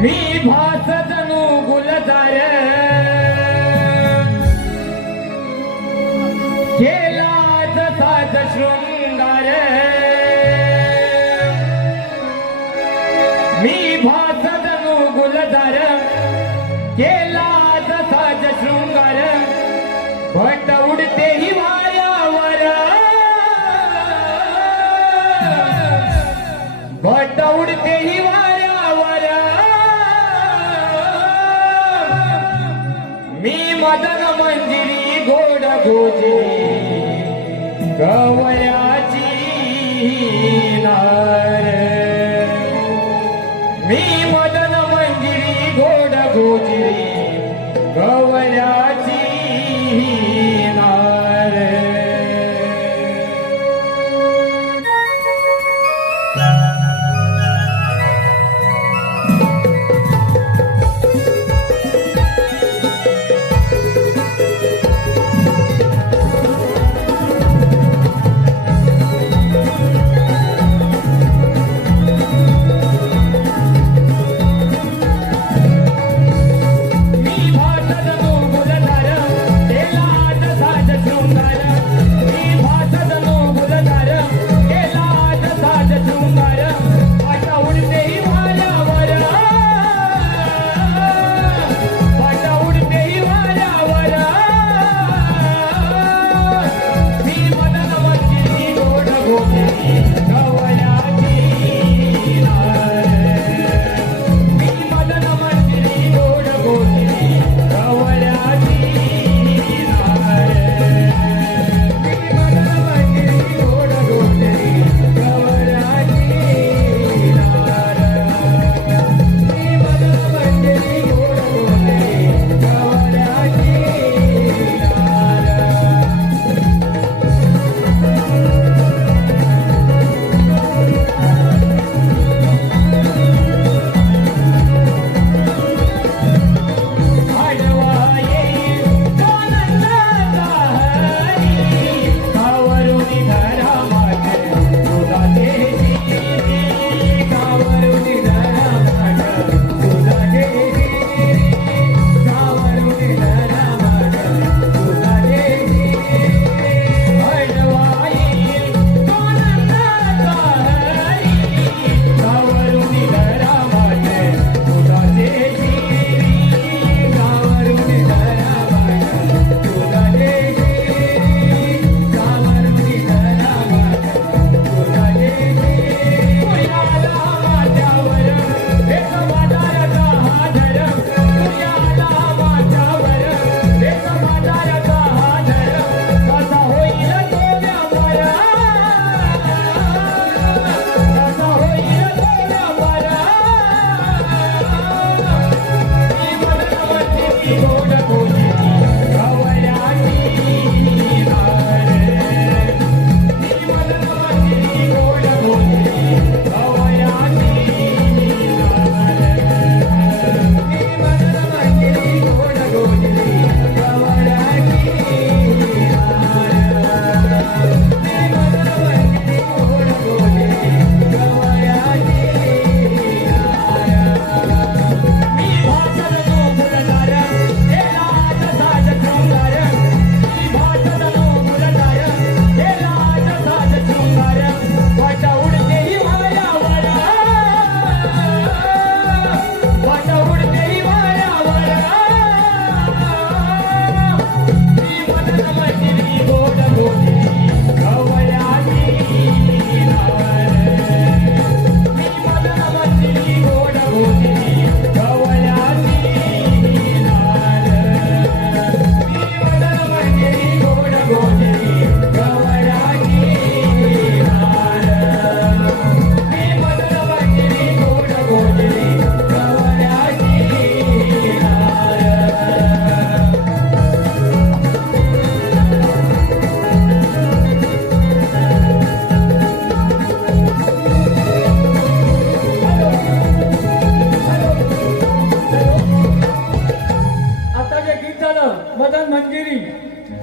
मी भास जणू गुलजार केला जसाच शृंगार मी भास जणू गुलजार केला जसाच शृंगार भट उडते हिवाळ्यावर भट उडते हिवाळ्यावर मी मदन मंजिरी गोड गोजी गवयाची नार मी मदन मंजिरी गोड गोजी गवयाची नार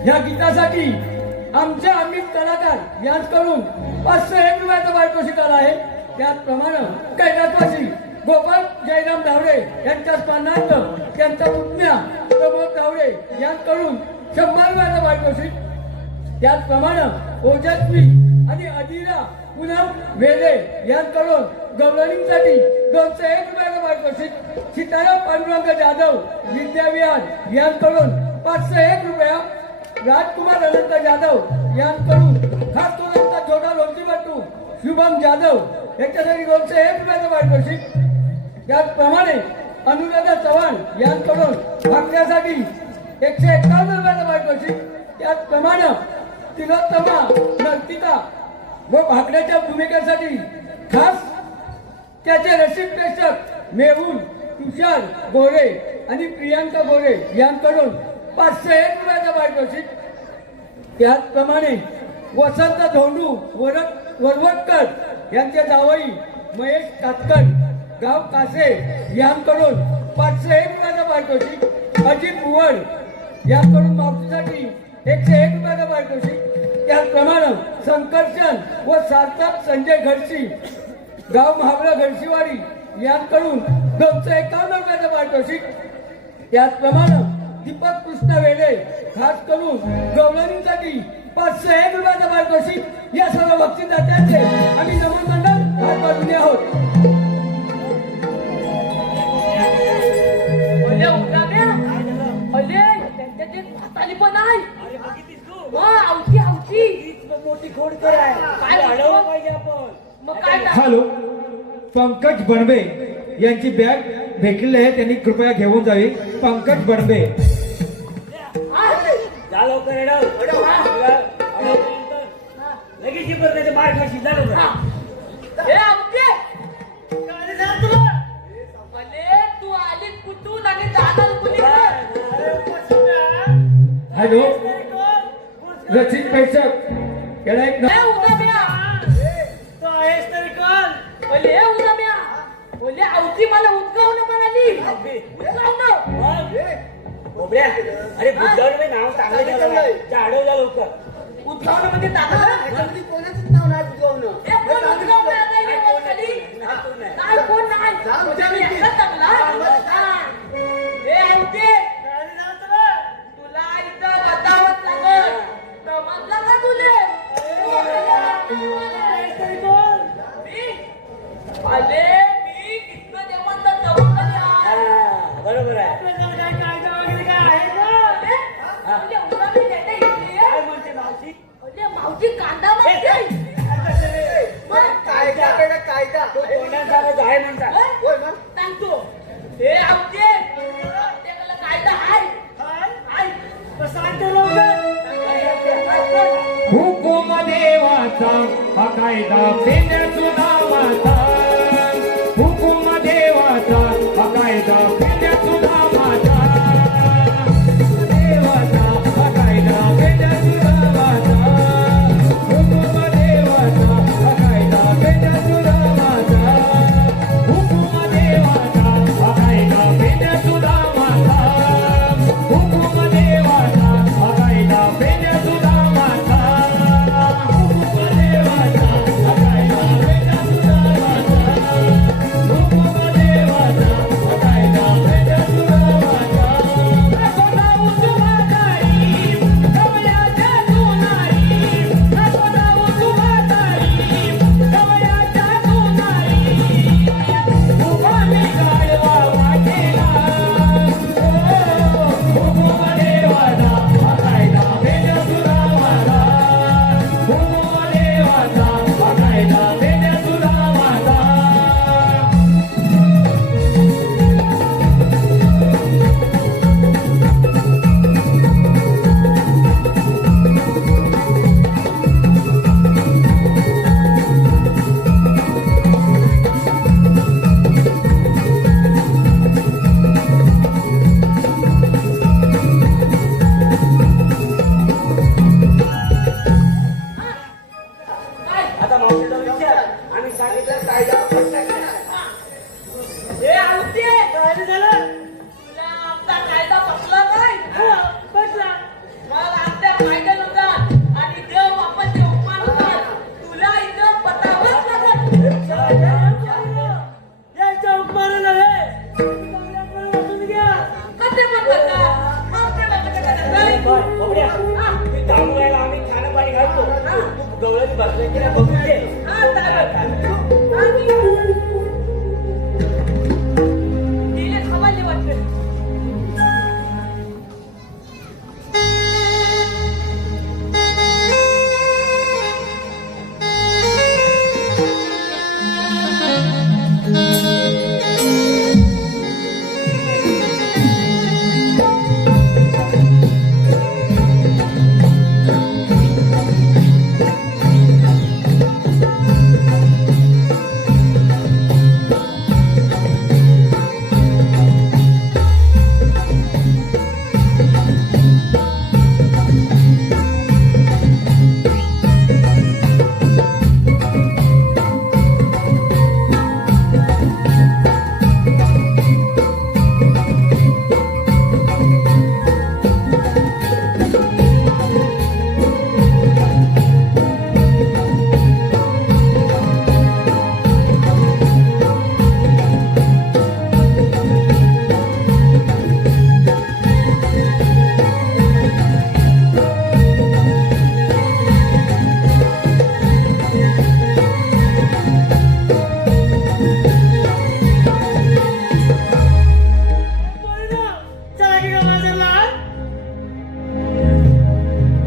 या गीतासाठी आमचे अमित कलाकार यांच्याकडून 501 रुपयाचा पारितोषिक आला आहे. त्याचप्रमाणे कैलासवासी गोपाळ जयराम धावडे यांच्या स्मरणार्थ त्यांचा पुतण्या प्रमोद धावडे यांकडून 100 रुपयाचं पारितोषिक. त्याचप्रमाणे ओजस्वी आणि अदिरा पूनम वेले यांकडून गौरवणीसाठी 201 रुपयाचं पारितोषिक. सीताराम पांडुरंग जाधव विद्याविहार यांकडून 501 रुपया. राजकुमार अनंत जाधव यांकडून खास तोरणचा छोटा लोणचीपट्टू शुभम जाधव यांच्यासाठी 201 रुपयाचं पारितोषिक. त्याचप्रमाणे अनुराधा चव्हाण यांकडून भाकऱ्यासाठी 151 रुपयाचं पारितोषिक. त्याचप्रमाणे तिलोत्तमा नर्तिका व भाकऱ्याच्या भूमिकेसाठी खास त्याचे रसिक प्रेक्षक मेहुल तुषार गोरे आणि प्रियांका गोरे यांकडून 501 रुपयाचं पारितोषिक. त्याचप्रमाणे वसंत धोंडू वरवटकर यांचे जावई महेश कातकर गाव कासे यांकडून 501 रुपयाचं पारितोषिक. अजित बुवड यांकडून मावशीसाठी 101 रुपयाचं पारितोषिक. त्याचप्रमाणे संकर्षण व सार्थक संजय घडशी गाव महाबळ घडशीवाडी यांकडून 251 रुपयाचं पारितोषिक. त्याचप्रमाणे दीपक कृष्ण वेडे खास करून गवळणीसाठी 501 रुपयाचं पारितोषिक. या सर्व बक्षीसदात्यांचे आम्ही नमन मंडळ हात बाजूने आहोत. त्यांच्यात पण आहे आवची आवची मोठी खोड कर आहे काय अडवलं पाहिजे आपण. मग काय हॅलो, पंकज बनबे यांची बॅग भेटलेली आहे, त्यांनी कृपया घेऊन जावी. पंकज बनबे. जा लवकर लगेच ही बरं त्याच्या मार खाशी जा लवकर. हे आवची अरे तू आली कुठून आणि जाणार कुणीकडे? हॅलो, रसिक प्रेक्षक याला एक हे उदाम्या तो आहेस तरी कोण? बोले हे उदाम्या बोले आवची मला उद्गावणं म्हणाली. उद्गावणं बोबड्या, अरे बुद्धावर मी नाव चांगलं जा अडव जा लवकर. उद्गावणं म्हणजे चांगलं कोणाचंच नाव नाही बुद्धावनं. हे कोण उद्गावणं आहे रे वरखाली? नाही कोण नाही म्हणजे एकटा चांगला. हा. हे आवची तुला इथं बतावत लागल समजलं का तुले? अरे मी कितकं देवंत जवळकडे आहे. बरोबर आहे. म्हणजे उन्हाळी नेता इथली आहे. काय म्हणते मावशी? म्हणजे मावशी कांदा मारते. कायदा तो तोंडांसारखं आहे म्हणतात. सांगतो हे आमचे प्रत्येकाला कायदा आहे. हुकुम देवाचा हा कायदा पेंड्याचो नावाचा. हुकुम देवाचा हा कायदा पेंड्याचो नावाचा. देवाचा हा कायदा पेंड्याचो नावाचा. हुकुम देवाचा हा कायदा पेंड्याचो नावाचा. हुकुम देवाचा हा कायदा पेंड्याचो नावाचा. हुकुम देवाचा हा कायदा पेंड्याचो नावाचा. हुकुम देवाचा हा कायदा कसे पण करतात मागच्या बाजूला करतात. बरं, बबड्या, मी तांदूळाला आम्ही छान पाणी घालतो तू गवळणी बसले की नाही बघून घे. हा, चालेल. आणि तिला खवाले वाटतं.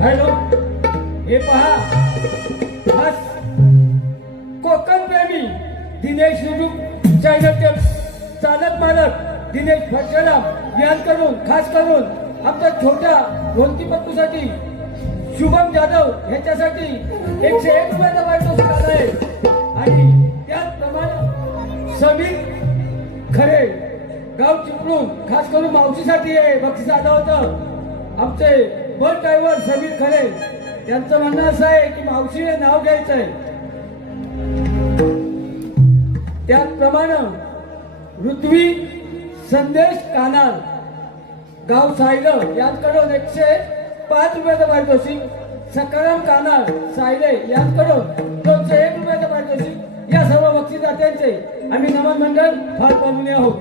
हॅलो, हे पहा, खास कोकण प्रेमी दिनेश रुडूक चायनाचे चालक मालक दिनेश फडशराम यांकडून खास करून आमच्या छोट्या ढोलकीपट्टूसाठी शुभम जाधव ह्याच्यासाठी 101 रुपयाचा वाढदिवस आला आहे. आणि त्याचप्रमाणे समीर खरे गाव चिपळूण खास करून मावशीसाठी हे बक्षीस आलं होतं. आमचे बस ड्रायव्हर समीर खरे त्यांचं म्हणणं असं आहे की मावशीने नाव घ्यायचं आहे. त्याचप्रमाणे ऋत्वी संदेश कानाल गाव सायलं यांकडून 105 रुपयाचं पारितोषिक, सकाराम कानाल सायले यांकडून 201 रुपयाचं पारितोषिक या सर्व बक्षीसदात्यांचे आम्ही नमन मंडळ फार पाहून आहोत.